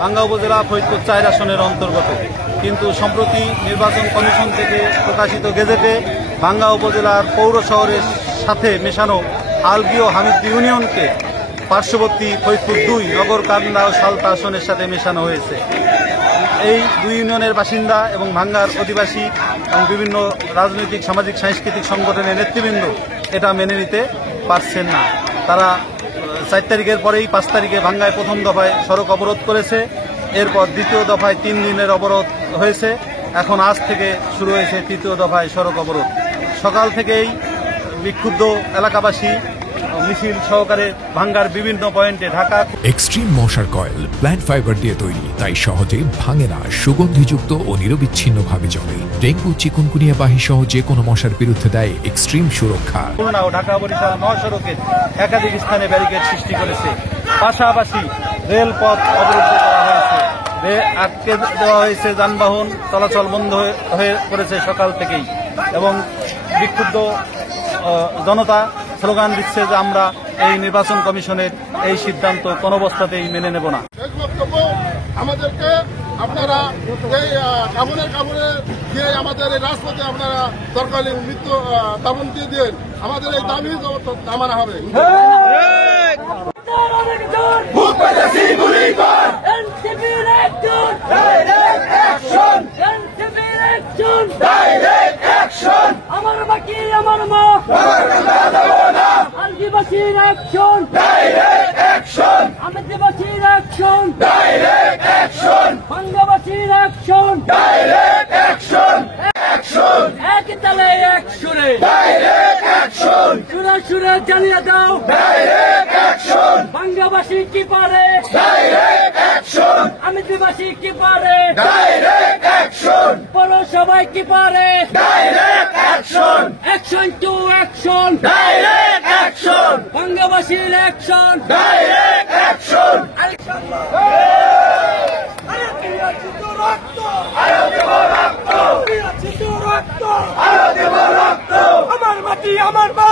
ভাঙ্গা উপজেলা ফরিদপুর ৪ আসনের অন্তর্গত। কিন্তু সম্প্রতি নির্বাচন কমিশন থেকে প্রকাশিত গেজেটে ভাঙ্গা উপজেলার পৌর শহরের সাথে মেশানো আলগি ও হামিদপুর ইউনিয়নকে পার্শ্ববর্তী ফরিদপুর ২ নগর কান্দা ও সালতা আসনের সাথে মেশানো হয়েছে। এই দুই ইউনিয়নের বাসিন্দা এবং ভাঙ্গার অধিবাসী এবং বিভিন্ন রাজনৈতিক, সামাজিক, সাংস্কৃতিক সংগঠনের নেতৃবৃন্দ এটা মেনে নিতে পারছেন না। তারা ৪ তারিখের পরেই ৫ তারিখে ভাঙ্গায় প্রথম দফায় সড়ক অবরোধ করেছে। এরপর দ্বিতীয় দফায় ৩ দিনের অবরোধ হয়েছে। এখন আজ থেকে শুরু হয়েছে তৃতীয় দফায় সড়ক অবরোধ। সকাল থেকেই বিক্ষুব্ধ এলাকাবাসী মিছিল সহকারে ভাঙ্গার বিভিন্ন পয়েন্টে ঢাকা। এক্সট্রিম মশার কয়েল প্ল্যান্ট ফাইবার দিয়ে তৈরি, তাই সহজে ভাঙে না, সুগন্ধিযুক্ত ও নিরবিচ্ছিন্নভাবে জ্বলে। ডেঙ্গু, চিকুনগুনিয়া বাহী সহ যে কোনো মশার বিরুদ্ধে দেয় এক্সট্রিম সুরক্ষা। খুলনা ও ঢাকা বরিশাল মহাসড়কের একাধিক স্থানে ব্যারিকেড সৃষ্টি করেছে। পাশাপাশি রেলপথ অবরুদ্ধ করা হয়েছে, আটকে দেওয়া হয়েছে, যানবাহন চলাচল বন্ধ হয়ে পড়েছে সকাল থেকেই। এবং বিক্ষুব্ধ জনতা স্লোগান দিচ্ছে যে আমরা এই নির্বাচন কমিশনের এই সিদ্ধান্ত কোনো অবস্থাতেই মেনে নেব না। আমাদেরকে আপনারা এই কামড়ে দিয়ে আমাদের এই রাজপথে আপনারা সরকারি মৃত্যু দাবন দিয়ে দিন। আমাদের এই দাবি মানা হবে। আমার বাকি আমার মা আলগিবাসীর অ্যাকশন, আমেদিবাসীর অ্যাকশন, ভাঙ্গাবাসীর অ্যাকশন, এক তালে এক সুরে সুরে সুরে জানিয়ে দাও ভাঙ্গাবাসী কি পারে, আমেদিবাসী কি পারে, পৌরসভায় কি পারে। অ্যাকশন টু অ্যাকশন, ভাঙ্গাবাসীর অ্যাকশন। আমার মাটি আমার মা।